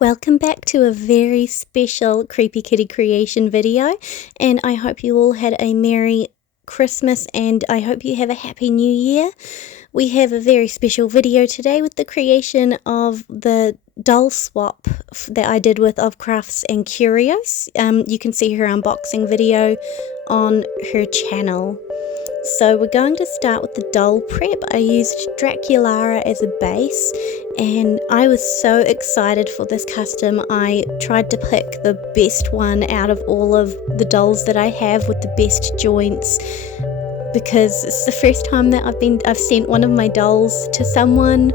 Welcome back to a very special Creepy Kitty creation video, and I hope you all had a Merry Christmas and I hope you have a Happy New Year. We have a very special video today with the creation of the doll swap that I did with OfCrafts&Curios. You can see her unboxing video on her channel. So we're going to start with the doll prep. I used Draculara as a base and I was so excited for this custom. I tried to pick the best one out of all of the dolls that I have with the best joints, because it's the first time that I've sent one of my dolls to someone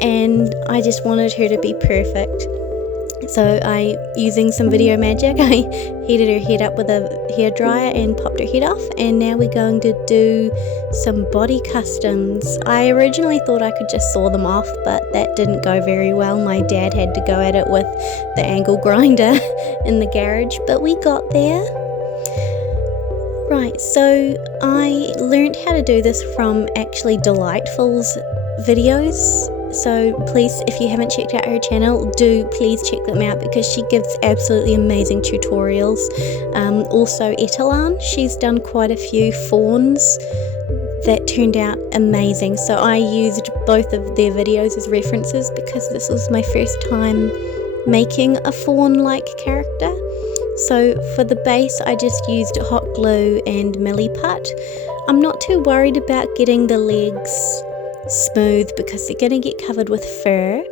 and I just wanted her to be perfect. So using some video magic, I heated her head up with a hairdryer and popped her head off, and now we're going to do some body customs. I originally thought I could just saw them off, but that didn't go very well. My dad had to go at it with the angle grinder in the garage, but we got there. Right, so I learned how to do this from actually Delightful's videos. So please, if you haven't checked out her channel, please check them out because she gives absolutely amazing tutorials. Also Etalon, she's done quite a few fawns that turned out amazing. So I used both of their videos as references because this was my first time making a fawn-like character. So for the base, I just used hot glue and Milliput. I'm not too worried about getting the legs smooth because they're going to get covered with fur,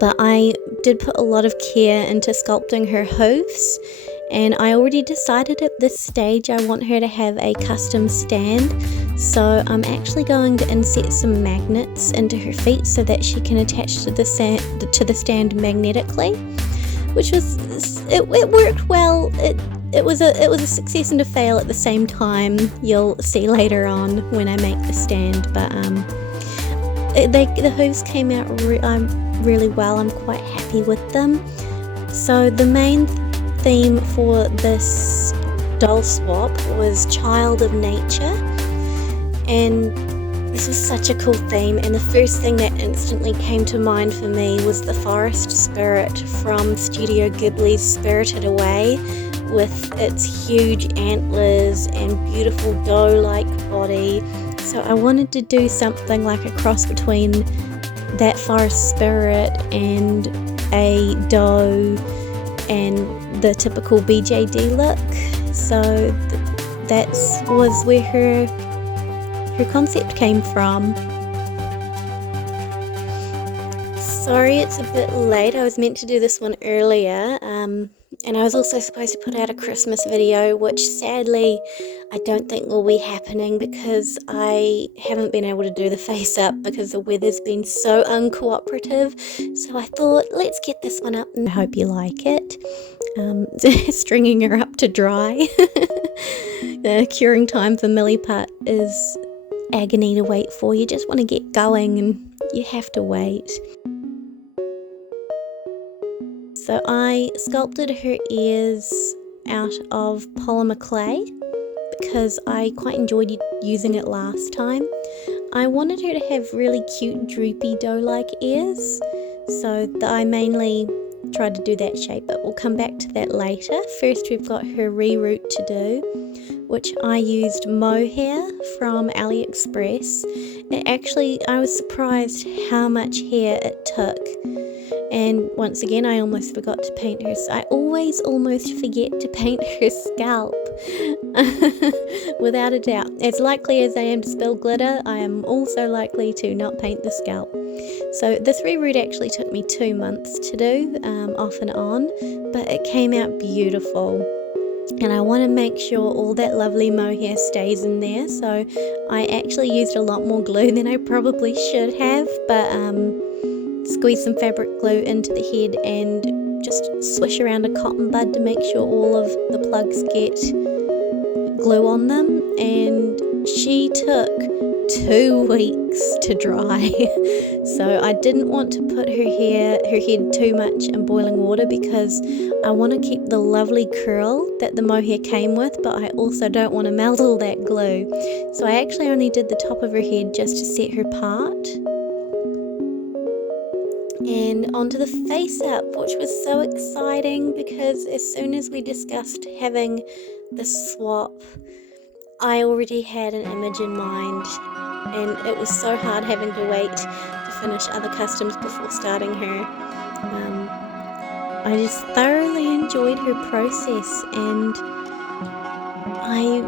but I did put a lot of care into sculpting her hooves, and I already decided at this stage I want her to have a custom stand. So I'm actually going to inset some magnets into her feet so that she can attach to the stand magnetically, which was it worked well. It was a success and a fail at the same time. You'll see later on when I make the stand, but the hooves came out really well. I'm quite happy with them. So the main theme for this doll swap was Child of Nature, and this was such a cool theme, and the first thing that instantly came to mind for me was the forest spirit from Studio Ghibli's Spirited Away, with its huge antlers and beautiful doe-like body. So I wanted to do something like a cross between that forest spirit and a doe and the typical BJD look. So that was where her concept came from. Sorry it's a bit late. I was meant to do this one earlier, and I was also supposed to put out a Christmas video, which sadly I don't think will be happening because I haven't been able to do the face up because the weather's been so uncooperative. So I thought, let's get this one up, and I hope you like it. Stringing her up to dry. The curing time for Milliput is agony to wait for. You just want to get going and you have to wait. So I sculpted her ears out of polymer clay because I quite enjoyed using it last time. I wanted her to have really cute droopy doe-like ears, so I mainly tried to do that shape, but we'll come back to that later. First we've got her reroot to do, which I used mohair from AliExpress. I was surprised how much hair it took. And once again, I almost forgot to paint her. I always almost forget to paint her scalp. Without a doubt. As likely as I am to spill glitter, I am also likely to not paint the scalp. So this reroot actually took me 2 months to do, off and on, but it came out beautiful. And I want to make sure all that lovely mohair stays in there. So I actually used a lot more glue than I probably should have, but squeeze some fabric glue into the head and just swish around a cotton bud to make sure all of the plugs get glue on them. And she took 2 weeks to dry. So I didn't want to put her head too much in boiling water because I want to keep the lovely curl that the mohair came with, but I also don't want to melt all that glue. So I actually only did the top of her head just to set her part. And onto the face up, which was so exciting because as soon as we discussed having the swap, I already had an image in mind, and it was so hard having to wait to finish other customs before starting her. I just thoroughly enjoyed her process, and I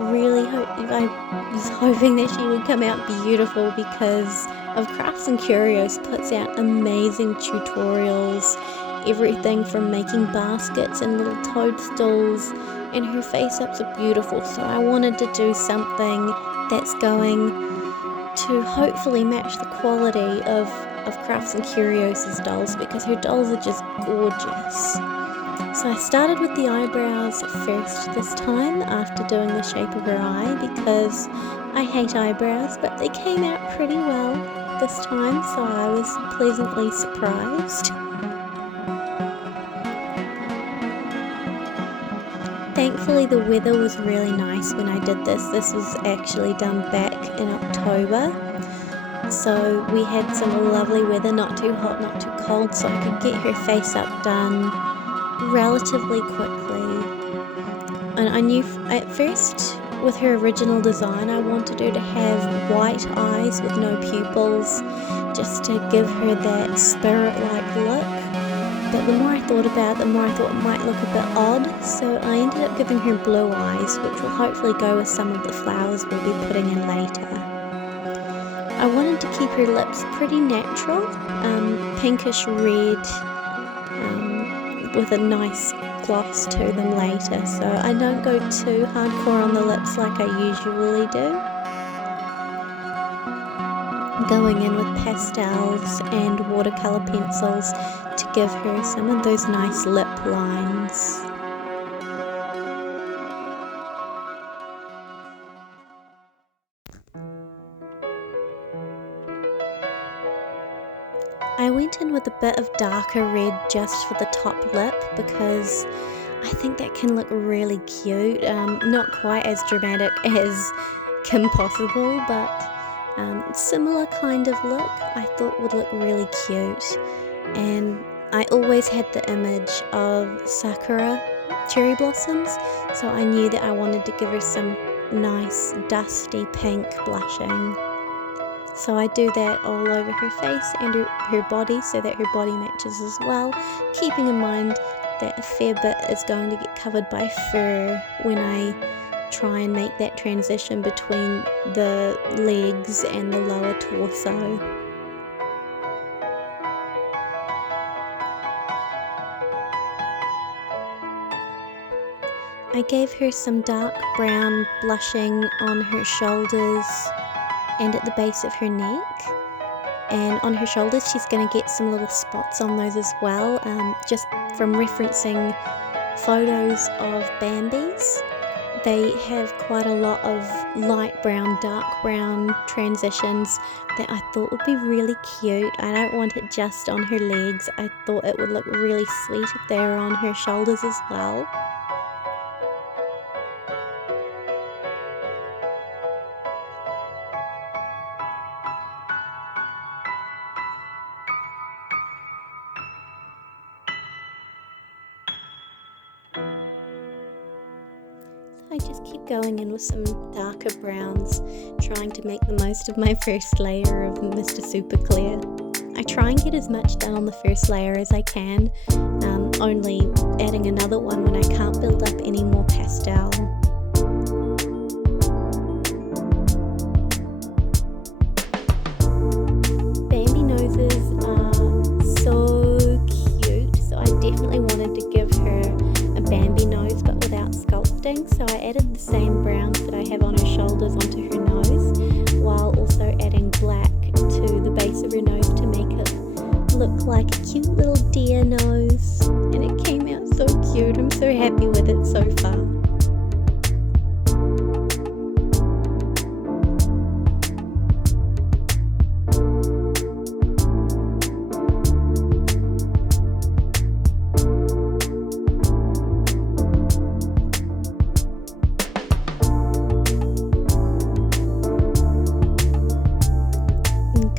was hoping that she would come out beautiful because Crafts and Curios puts out amazing tutorials, everything from making baskets and little toadstools, and her face ups are beautiful, so I wanted to do something that's going to hopefully match the quality of Crafts and Curios' dolls, because her dolls are just gorgeous. So I started with the eyebrows first this time after doing the shape of her eye, because I hate eyebrows, but they came out pretty well this time, so I was pleasantly surprised. Thankfully the weather was really nice when I did this. This was actually done back in October, so we had some lovely weather, not too hot, not too cold, so I could get her face up done relatively quickly. And I knew at first with her original design I wanted her to have white eyes with no pupils, just to give her that spirit-like look. But the more I thought about it, the more I thought it might look a bit odd, so I ended up giving her blue eyes, which will hopefully go with some of the flowers we'll be putting in later. I wanted to keep her lips pretty natural, pinkish red, with a nice gloss to them later, so I don't go too hardcore on the lips like I usually do. Going in with pastels and watercolor pencils to give her some of those nice lip lines. I went in with a bit of darker red just for the top lip because I think that can look really cute. Not quite as dramatic as Kim Possible, but similar kind of look I thought would look really cute. And I always had the image of sakura cherry blossoms, so I knew that I wanted to give her some nice dusty pink blushing. So I do that all over her face and her body, so that her body matches as well, keeping in mind that a fair bit is going to get covered by fur when I try and make that transition between the legs and the lower torso. I gave her some dark brown blushing on her shoulders and at the base of her neck, and on her shoulders she's going to get some little spots on those as well, just from referencing photos of Bambis. They have quite a lot of light brown, dark brown transitions that I thought would be really cute. I don't want it just on her legs, I thought it would look really sweet if they were on her shoulders as well. I just keep going in with some darker browns, trying to make the most of my first layer of Mr. Super Clear. I try and get as much done on the first layer as I can, only adding another one when I can't build up any more pastel. Bambi noses are so cute, so I definitely wanted to give her a Bambi nose but without sculpting, so I added the same browns that I have on her shoulders onto her nose, while also adding black to the base of her nose to make it look like a cute little deer nose, and it came out so cute. I'm so happy with it so far.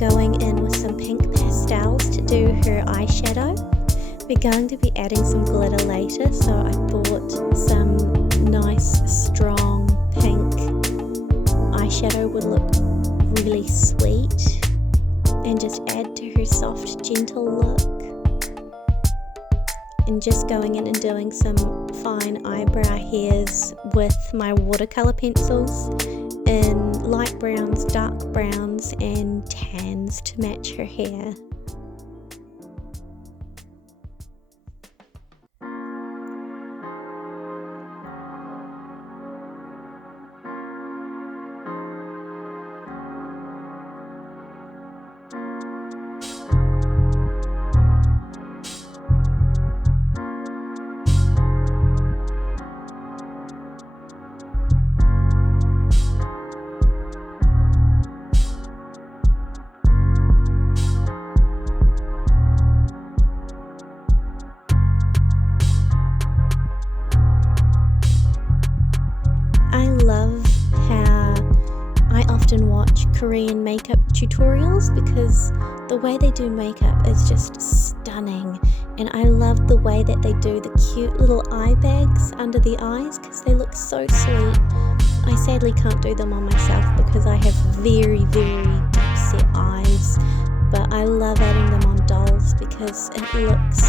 going in with some pink pastels to do her eyeshadow. We're going to be adding some glitter later, so I thought some nice strong pink eyeshadow would look really sweet and just add to her soft, gentle look. And just going in and doing some fine eyebrow hairs with my watercolor pencils in light browns, dark browns and tans to match her hair. Korean makeup tutorials because the way they do makeup is just stunning, and I love the way that they do the cute little eye bags under the eyes because they look so sweet. I sadly can't do them on myself because I have very deep set eyes, but I love adding them on dolls because it looks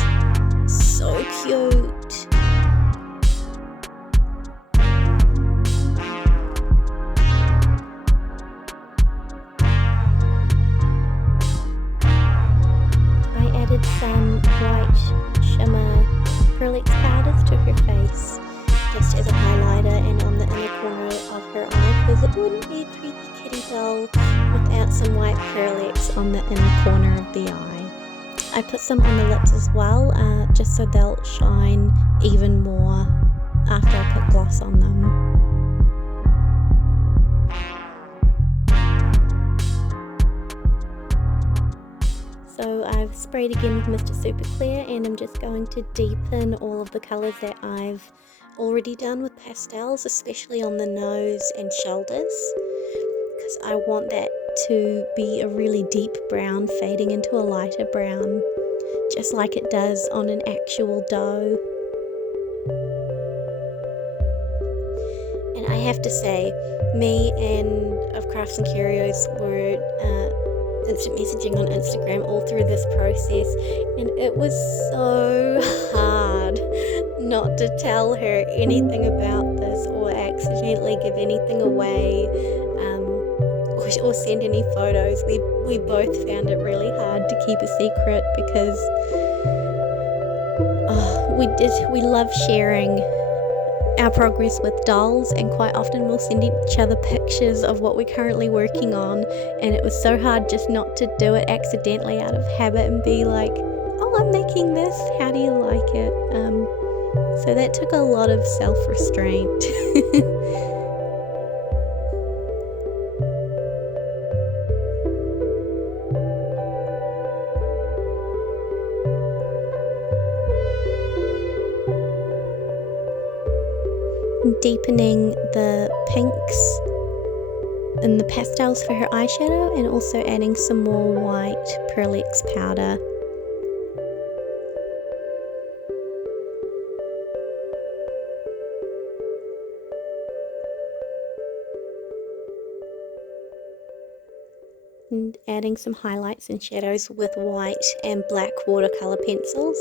so cute. Some white shimmer acrylic powders to her face just as a highlighter and on the inner corner of her eye because it wouldn't be a creepy kitty doll without some white acrylics on the inner corner of the eye. I put some on the lips as well just so they'll shine even more after I put gloss on them. So I've sprayed again with Mr. Super Clear and I'm just going to deepen all of the colours that I've already done with pastels, especially on the nose and shoulders, because I want that to be a really deep brown fading into a lighter brown, just like it does on an actual dough. And I have to say, me and OfCrafts&Curios were instant messaging on Instagram all through this process, and it was so hard not to tell her anything about this or accidentally give anything away or send any photos. We both found it really hard to keep a secret because we love sharing our progress with dolls, and quite often we'll send each other pictures of what we're currently working on, and it was so hard just not to do it accidentally out of habit and be like, oh, I'm making this, how do you like it? So that took a lot of self-restraint. Deepening the pinks and the pastels for her eyeshadow, and also adding some more white Pearlix powder. And adding some highlights and shadows with white and black watercolor pencils.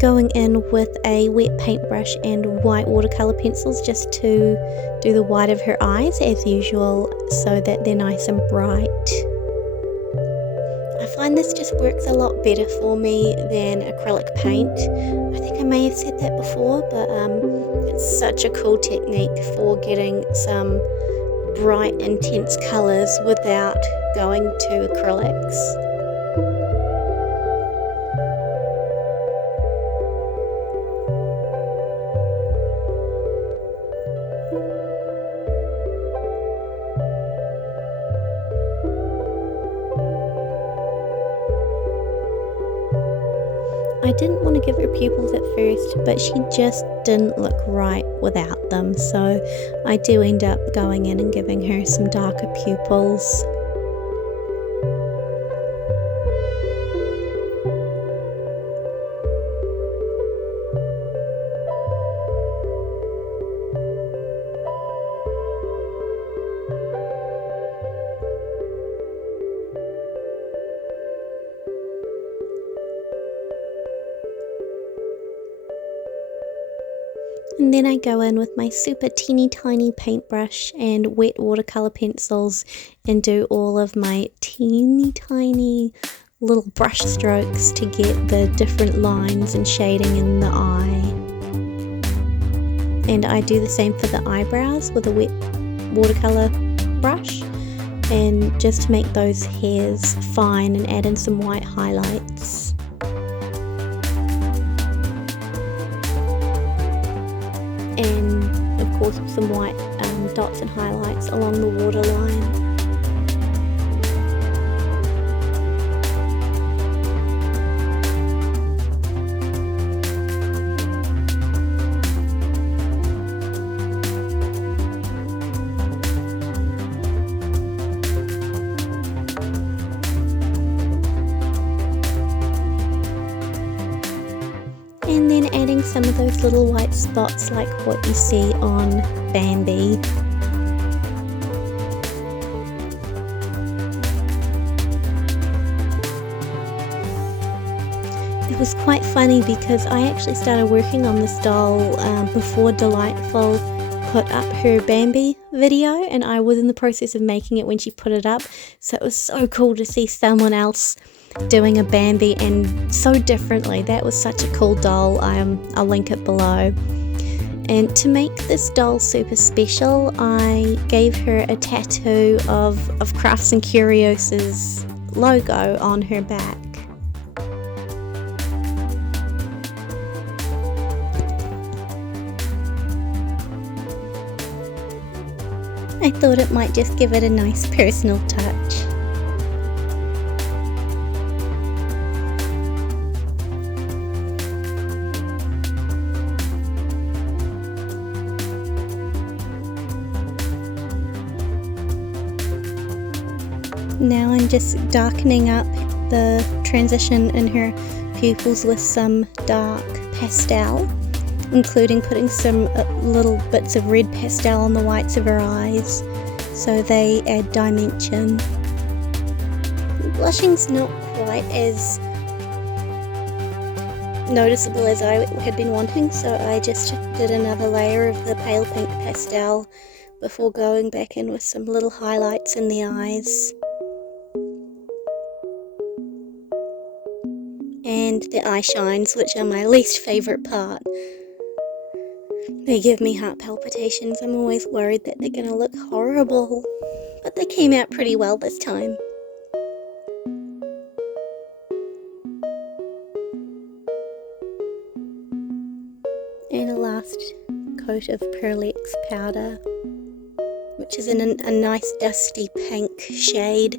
Going in with a wet paintbrush and white watercolor pencils just to do the white of her eyes as usual, so that they're nice and bright. I find this just works a lot better for me than acrylic paint. I think I may have said that before, but it's such a cool technique for getting some bright, intense colors without going to acrylics. I didn't want to give her pupils at first, but she just didn't look right without them, so I do end up going in and giving her some darker pupils. And then I go in with my super teeny tiny paintbrush and wet watercolor pencils and do all of my teeny tiny little brush strokes to get the different lines and shading in the eye. And I do the same for the eyebrows with a wet watercolor brush, and just to make those hairs fine and add in some white highlights. And of course with some white dots and highlights along the waterline. And then adding some of those little white spots like what you see on Bambi. It was quite funny because I actually started working on this doll before Delightful put up her Bambi video, and I was in the process of making it when she put it up, so it was so cool to see someone else doing a Bambi and so differently. That was such a cool doll. I'll link it below. And to make this doll super special, I gave her a tattoo of Crafts and Curios' logo on her back. I thought it might just give it a nice personal touch. Now I'm just darkening up the transition in her pupils with some dark pastel, including putting some little bits of red pastel on the whites of her eyes so they add dimension. Blushing's not quite as noticeable as I had been wanting, so I just did another layer of the pale pink pastel before going back in with some little highlights in the eyes. And the eye shines, which are my least favourite part. They give me heart palpitations. I'm always worried that they're going to look horrible, but they came out pretty well this time. And a last coat of Pearl X powder, which is in a nice dusty pink shade.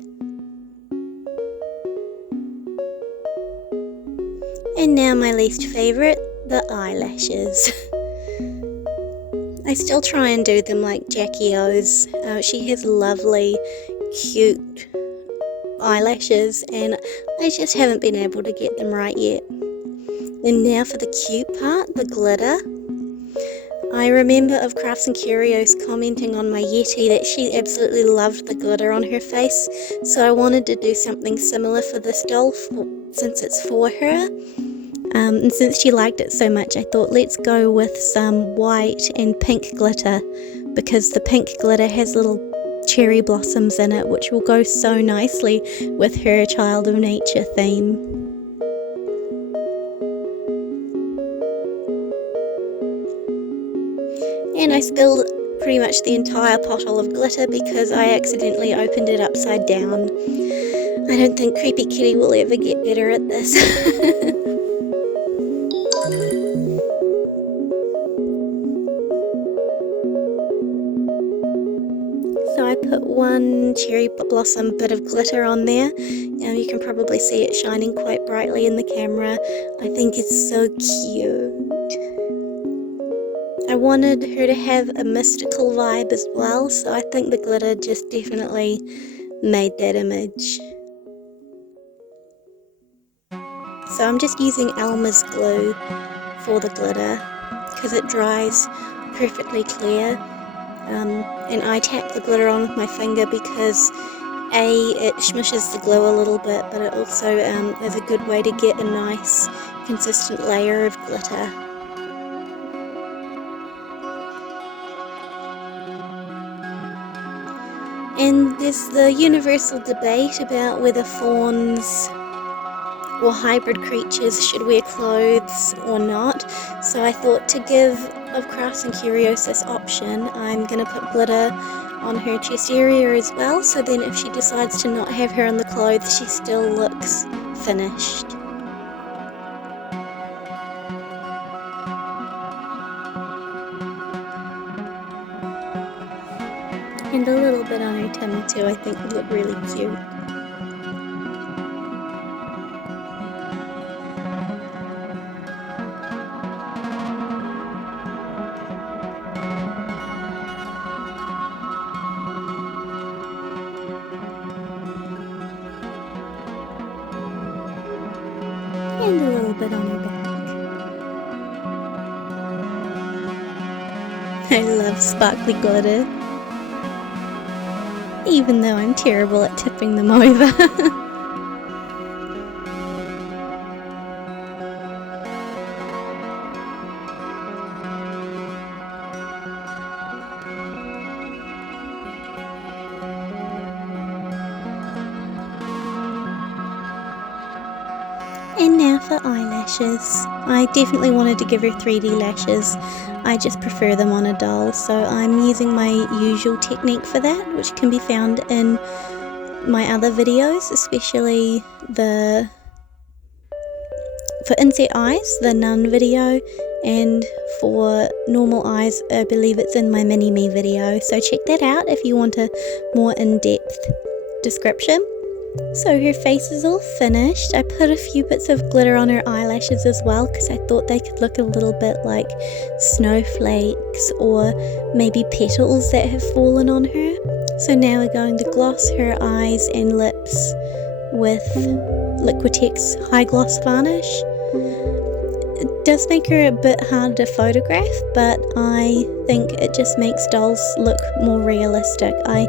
And now my least favourite, the eyelashes. I still try and do them like Jackie O's. She has lovely, cute eyelashes, and I just haven't been able to get them right yet. And now for the cute part, the glitter. I remember of Crafts and Curios commenting on my Yeti that she absolutely loved the glitter on her face, so I wanted to do something similar for this doll since it's for her. And since she liked it so much, I thought let's go with some white and pink glitter, because the pink glitter has little cherry blossoms in it, which will go so nicely with her Child of Nature theme. And I spilled pretty much the entire bottle of glitter because I accidentally opened it upside down. I don't think Creepy Kitty will ever get better at this. So I put one cherry blossom bit of glitter on there, Now you can probably see it shining quite brightly in the camera. I think it's so cute. I wanted her to have a mystical vibe as well, so I think the glitter just definitely made that image. So I'm just using Elmer's glue for the glitter because it dries perfectly clear. And I tap the glitter on with my finger because it smushes the glue a little bit, but it also is a good way to get a nice consistent layer of glitter. And there's the universal debate about whether fawns or hybrid creatures should wear clothes or not. So I thought to give OfCrafts&Curios this option, I'm going to put glitter on her chest area as well, so then if she decides to not have her on the clothes, she still looks finished. And a little bit on her tummy too, I think would look really cute. And a little bit on her back. I love sparkly glitter, even though I'm terrible at tipping them over. And now for eyelashes. I definitely wanted to give her 3D lashes. I just prefer them on a doll, so I'm using my usual technique for that, which can be found in my other videos, especially for inset eyes, the Nun video, and for normal eyes, I believe it's in my mini-me video, so check that out if you want a more in-depth description. So her face is all finished. I put a few bits of glitter on her eyelashes as well because I thought they could look a little bit like snowflakes or maybe petals that have fallen on her. So now we're going to gloss her eyes and lips with Liquitex High Gloss Varnish. It does make her a bit harder to photograph, but I think it just makes dolls look more realistic. I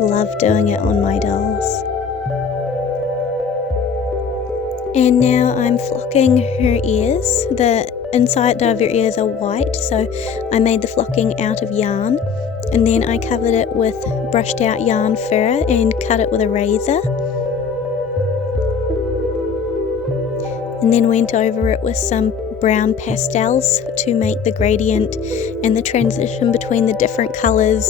love doing it on my dolls. And now I'm flocking her ears. The inside of her ears are white, so I made the flocking out of yarn. And then I covered it with brushed out yarn fur and cut it with a razor. And then went over it with some brown pastels to make the gradient and the transition between the different colours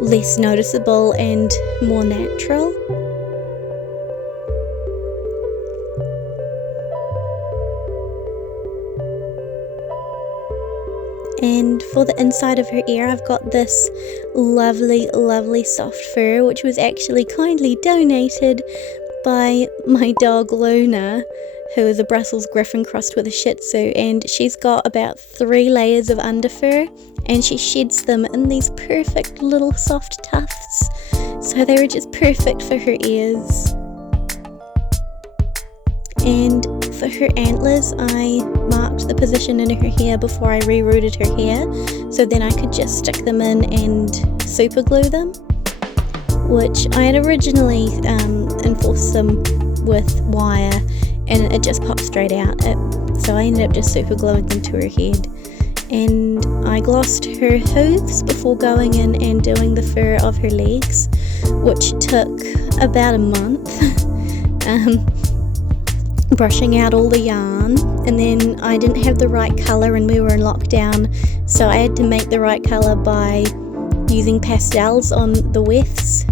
less noticeable and more natural. And for the inside of her ear, I've got this lovely, lovely soft fur, which was actually kindly donated by my dog Luna, who is a Brussels Griffon crossed with a Shih Tzu, and she's got about 3 layers of underfur, and she sheds them in these perfect little soft tufts, so they were just perfect for her ears. And for her antlers, I marked the position in her hair before I rerooted her hair, so then I could just stick them in and super glue them, which I had originally enforced them with wire and it just popped straight out, so I ended up just super gluing them to her head. And I glossed her hooves before going in and doing the fur of her legs, which took about a month. Brushing out all the yarn, and then I didn't have the right colour and we were in lockdown, so I had to make the right colour by using pastels on the wefts.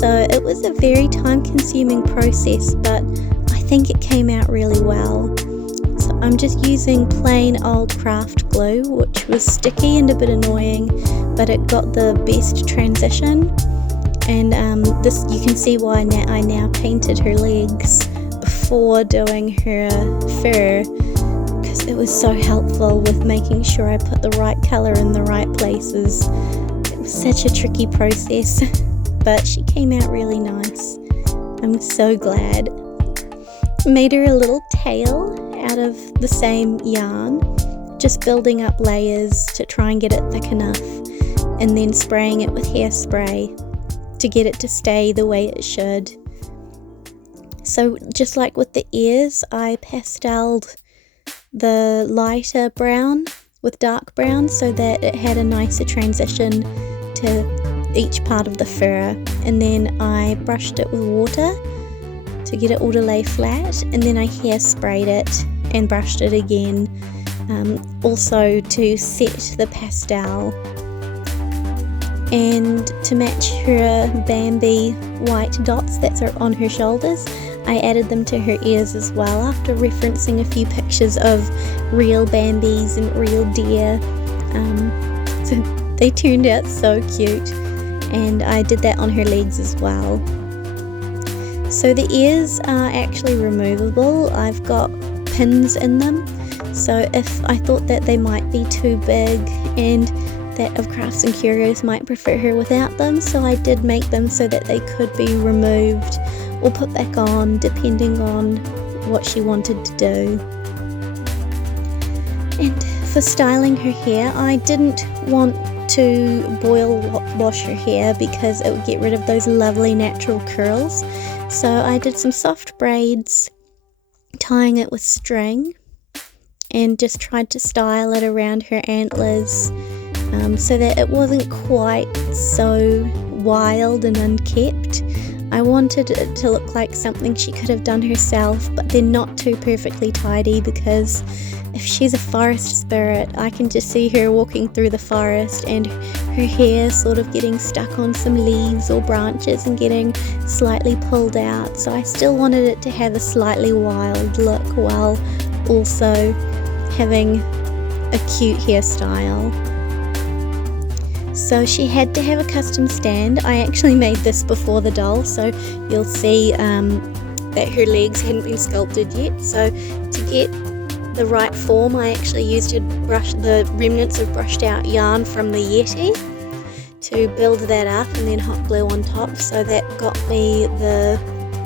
So it was a very time consuming process, but I think it came out really well. So I'm just using plain old craft glue, which was sticky and a bit annoying, but it got the best transition. And this, you can see why I now painted her legs before doing her fur, because it was so helpful with making sure I put the right color in the right places. It was such a tricky process, but she came out really nice. I'm so glad. Made her a little tail out of the same yarn, just building up layers to try and get it thick enough, and then spraying it with hairspray to get it to stay the way it should. So just like with the ears, I pasteled the lighter brown with dark brown so that it had a nicer transition to each part of the fur, and then I brushed it with water to get it all to lay flat, and then I hairsprayed it and brushed it again, also to set the pastel. And to match her Bambi white dots that are on her shoulders, I added them to her ears as well, after referencing a few pictures of real Bambis and real deer. So they turned out so cute, and I did that on her legs as well. So the ears are actually removable. I've got pins in them, so if I thought that they might be too big and that OfCrafts and Curios might prefer her without them, so I did make them so that they could be removed or put back on depending on what she wanted to do. And for styling her hair, I didn't want to boil wash her hair because it would get rid of those lovely natural curls, so I did some soft braids, tying it with string, and just tried to style it around her antlers, so that it wasn't quite so wild and unkept. I wanted it to look like something she could have done herself, but then not too perfectly tidy, because if she's a forest spirit, I can just see her walking through the forest and her hair sort of getting stuck on some leaves or branches and getting slightly pulled out. So I still wanted it to have a slightly wild look while also having a cute hairstyle. So she had to have a custom stand. I actually made this before the doll, so you'll see that her legs hadn't been sculpted yet. So to get the right form, I actually used the remnants of brushed out yarn from the Yeti to build that up, and then hot glue on top, so that got me the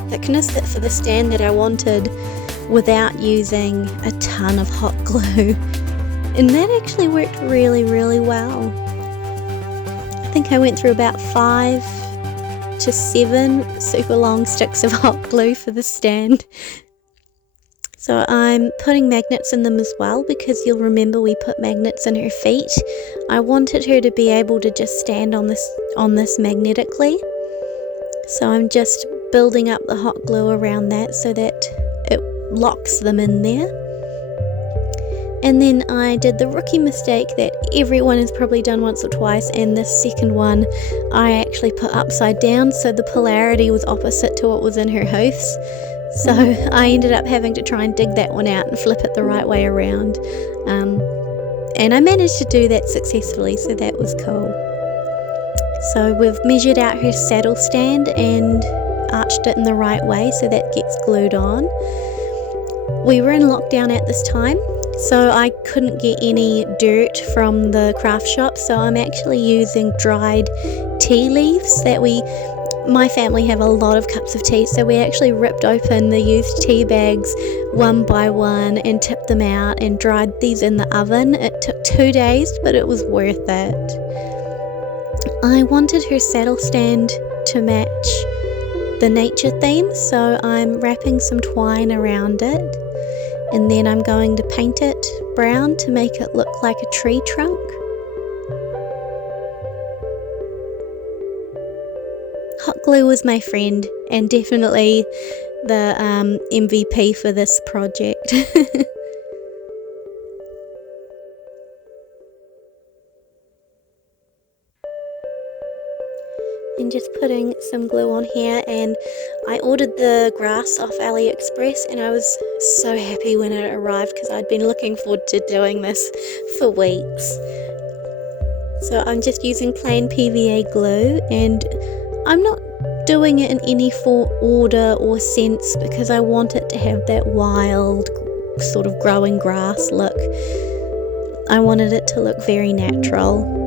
thickness for the stand that I wanted without using a ton of hot glue. And that actually worked really, really well. I think I went through about 5 to 7 super long sticks of hot glue for the stand. So I'm putting magnets in them as well, because you'll remember we put magnets in her feet. I wanted her to be able to just stand on this magnetically. So I'm just building up the hot glue around that so that it locks them in there. And then I did the rookie mistake that everyone has probably done once or twice, and this second one I actually put upside down, so the polarity was opposite to what was in her hoofs. So I ended up having to try and dig that one out and flip it the right way around. And I managed to do that successfully, so that was cool. So we've measured out her saddle stand and arched it in the right way so that gets glued on. We were in lockdown at this time, so I couldn't get any dirt from the craft shop, so I'm actually using dried tea leaves that my family have a lot of cups of tea, so we actually ripped open the used tea bags one by one and tipped them out and dried these in the oven. It took 2 days, but it was worth it. I wanted her saddle stand to match the nature theme, so I'm wrapping some twine around it, and then I'm going to paint it brown to make it look like a tree trunk. Hot glue was my friend, and definitely the MVP for this project. And just putting some glue on here, and I ordered the grass off AliExpress, and I was so happy when it arrived because I'd been looking forward to doing this for weeks. So I'm just using plain PVA glue, and I'm not doing it in any order or sense because I want it to have that wild sort of growing grass look. I wanted it to look very natural.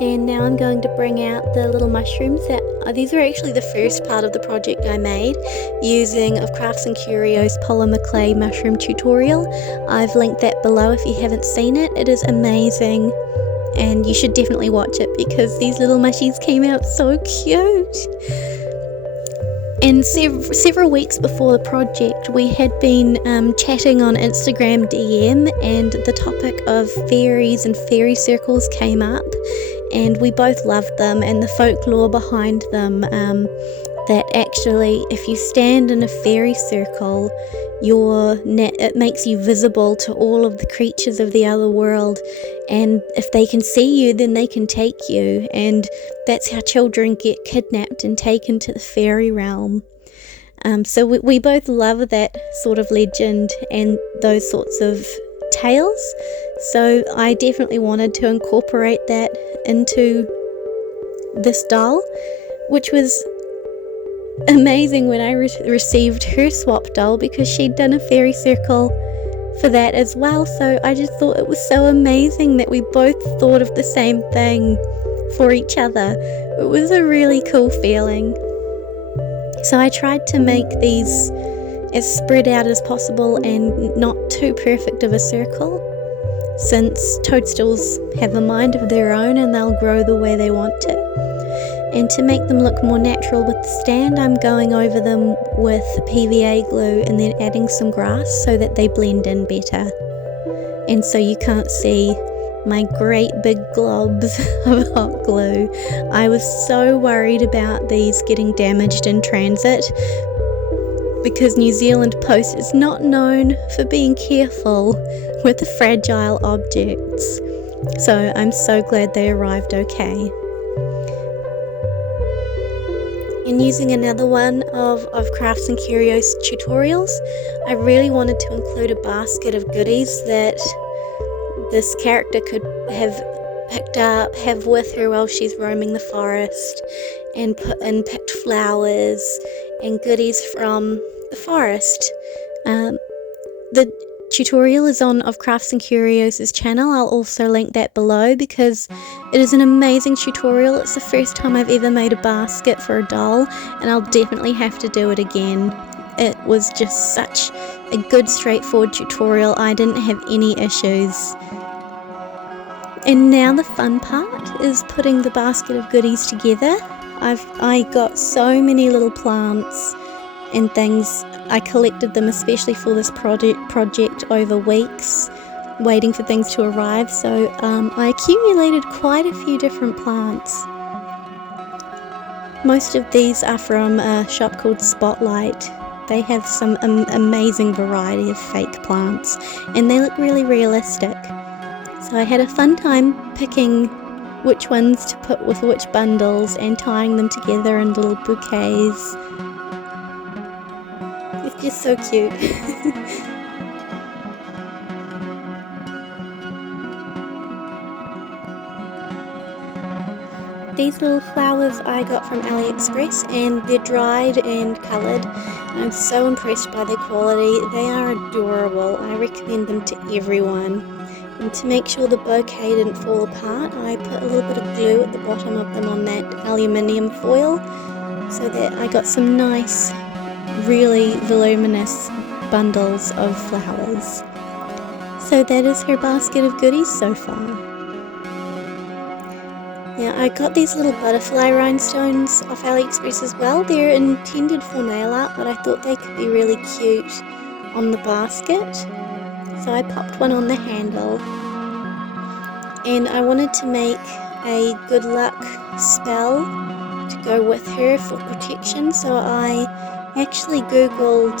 And now I'm going to bring out the little mushrooms that these are actually the first part of the project I made using OfCrafts&Curios polymer clay mushroom tutorial. I've linked that below if you haven't seen it. It is amazing and you should definitely watch it because these little mushies came out so cute. And several weeks before the project, we had been chatting on Instagram DM, and the topic of fairies and fairy circles came up, and we both loved them and the folklore behind them, that actually if you stand in a fairy circle, it makes you visible to all of the creatures of the other world, and if they can see you then they can take you, and that's how children get kidnapped and taken to the fairy realm. So we both love that sort of legend and those sorts of tales, so I definitely wanted to incorporate that into this doll, which was amazing when I received her swap doll because she'd done a fairy circle for that as well. So I just thought it was so amazing that we both thought of the same thing for each other. It was a really cool feeling. So I tried to make these as spread out as possible and not too perfect of a circle, since toadstools have a mind of their own and they'll grow the way they want to. And to make them look more natural with the stand, I'm going over them with PVA glue and then adding some grass so that they blend in better. And so you can't see my great big globs of hot glue. I was so worried about these getting damaged in transit because New Zealand Post is not known for being careful with the fragile objects. So I'm so glad they arrived okay. And using another one of Crafts and Curios tutorials, I really wanted to include a basket of goodies that this character could have picked up, have with her while she's roaming the forest, and picked flowers and goodies from the forest. The tutorial is on OfCrafts&Curios' channel. I'll also link that below because it is an amazing tutorial. It's the first time I've ever made a basket for a doll, and I'll definitely have to do it again. It was just such a good, straightforward tutorial. I didn't have any issues. And now the fun part is putting the basket of goodies together. I got so many little plants and things. I collected them especially for this project over weeks, waiting for things to arrive, so I accumulated quite a few different plants. Most of these are from a shop called Spotlight. They have some amazing variety of fake plants, and they look really realistic. So I had a fun time picking which ones to put with which bundles and tying them together in little bouquets. It's just so cute. These little flowers I got from AliExpress, and they're dried and coloured. I'm so impressed by their quality. They are adorable. I recommend them to everyone. And to make sure the bouquet didn't fall apart, I put a little bit of glue at the bottom of them on that aluminium foil, so that I got some nice, really voluminous bundles of flowers. So that is her basket of goodies so far. Now I got these little butterfly rhinestones off AliExpress as well. They're intended for nail art, but I thought they could be really cute on the basket. So I popped one on the handle, and I wanted to make a good luck spell to go with her for protection, so I actually googled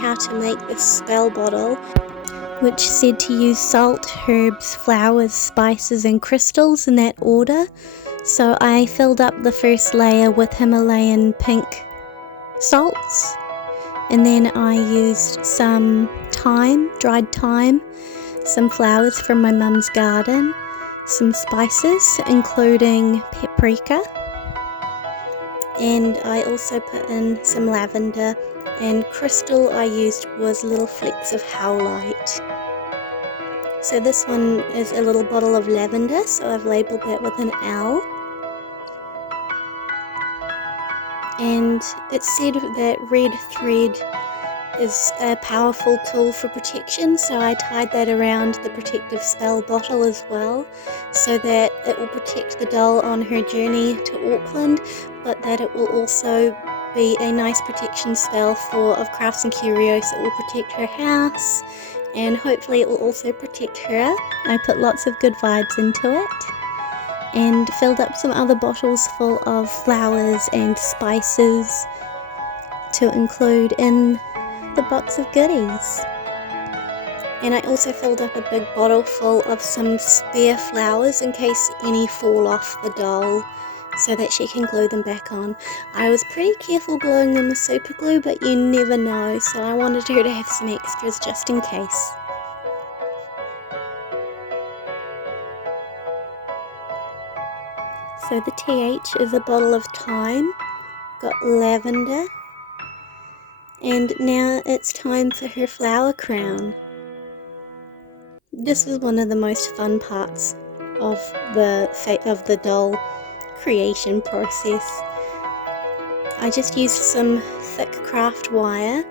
how to make this spell bottle, which said to use salt, herbs, flowers, spices and crystals in that order. So I filled up the first layer with Himalayan pink salts, and then I used some thyme, dried thyme, some flowers from my mum's garden, some spices including paprika, and I also put in some lavender, and crystal I used was little flecks of howlite. So this one is a little bottle of lavender, so I've labelled that with an L. And it said that red thread is a powerful tool for protection, so I tied that around the protective spell bottle as well, so that it will protect the doll on her journey to Auckland, but that it will also be a nice protection spell for OfCrafts&Curios. It will protect her house, and hopefully it will also protect her. I put lots of good vibes into it, and filled up some other bottles full of flowers and spices to include in the box of goodies. And I also filled up a big bottle full of some spare flowers in case any fall off the doll, so that she can glue them back on. I was pretty careful gluing them with super glue, but you never know, so I wanted her to have some extras just in case. So the TH is a bottle of thyme, got lavender, and now it's time for her flower crown. This was one of the most fun parts of the doll creation process. I just used some thick craft wire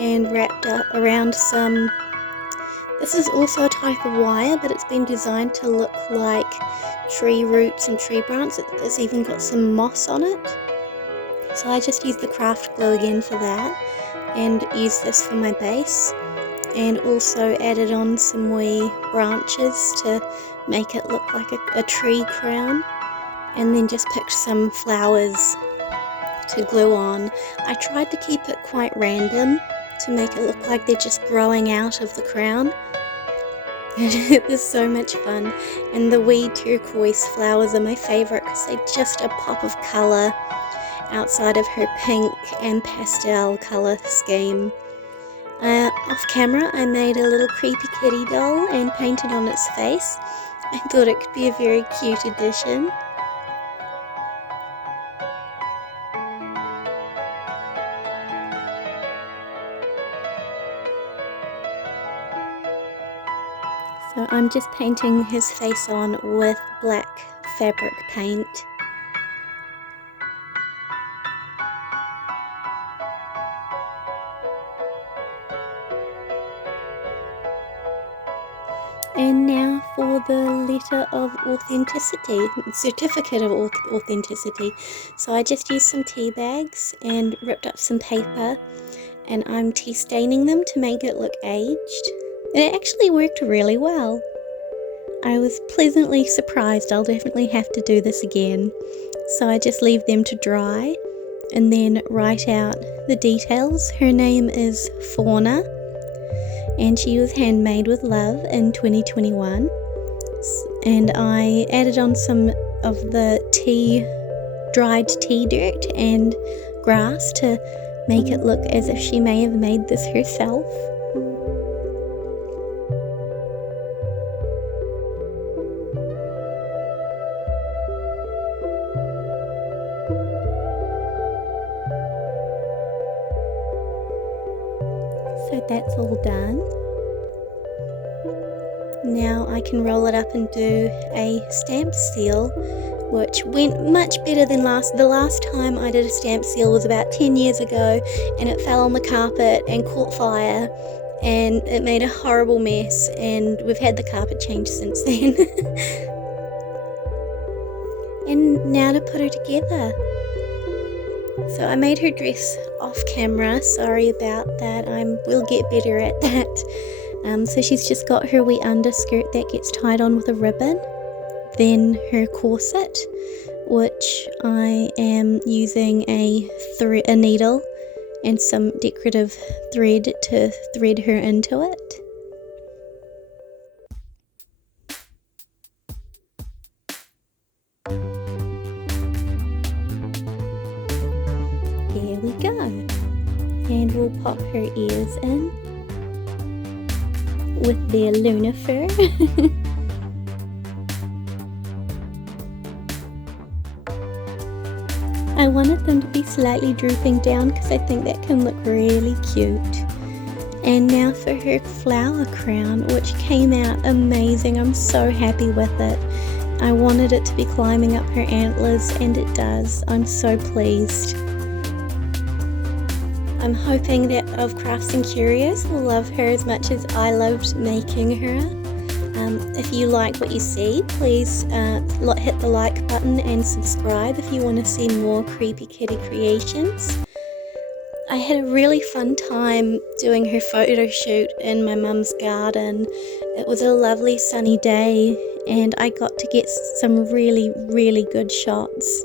and wrapped up around some. This is also a type of wire, but it's been designed to look like tree roots and tree branches. It's even got some moss on it. So I just used the craft glue again for that, and used this for my base, and also added on some wee branches to make it look like a tree crown, and then just picked some flowers to glue on. I tried to keep it quite random to make it look like they're just growing out of the crown. It was so much fun, and the wee turquoise flowers are my favourite because they're just a pop of colour outside of her pink and pastel colour scheme. Off camera I made a little creepy kitty doll and painted on its face. I thought it could be a very cute addition. So I'm just painting his face on with black fabric paint. And now for the letter of authenticity, certificate of authenticity. So I just used some tea bags and ripped up some paper, and I'm tea staining them to make it look aged. And it actually worked really well. I was pleasantly surprised. I'll definitely have to do this again. So I just leave them to dry and then write out the details. Her name is Fauna, and she was handmade with love in 2021. And I added on some of the dried tea dirt and grass to make it look as if she may have made this herself. So that's all done. Now I can roll it up and do a stamp seal, which went much better than the last time I did a stamp seal was about 10 years ago, and it fell on the carpet and caught fire, and it made a horrible mess, and we've had the carpet changed since then. And now to put her together. So I made her dress off camera, sorry about that, we'll get better at that. So she's just got her wee underskirt that gets tied on with a ribbon, then her corset, which I am using a needle and some decorative thread to thread her into it. there we go. And we'll pop her ears in with their Luna fur. I wanted them to be slightly drooping down because I think that can look really cute. And now for her flower crown, which came out amazing. I'm so happy with it. I wanted it to be climbing up her antlers, and it does. I'm so pleased. I'm hoping that OfCrafts&Curios will love her as much as I loved making her. If you like what you see, please hit the like button and subscribe if you want to see more creepy kitty creations. I had a really fun time doing her photo shoot in my mum's garden. It was a lovely sunny day and I got to get some really, really good shots.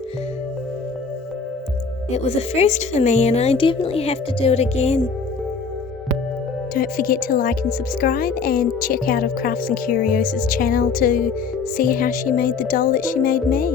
It was a first for me and I definitely have to do it again. Don't forget to like and subscribe and check out OfCrafts&Curios' channel to see how she made the doll that she made me.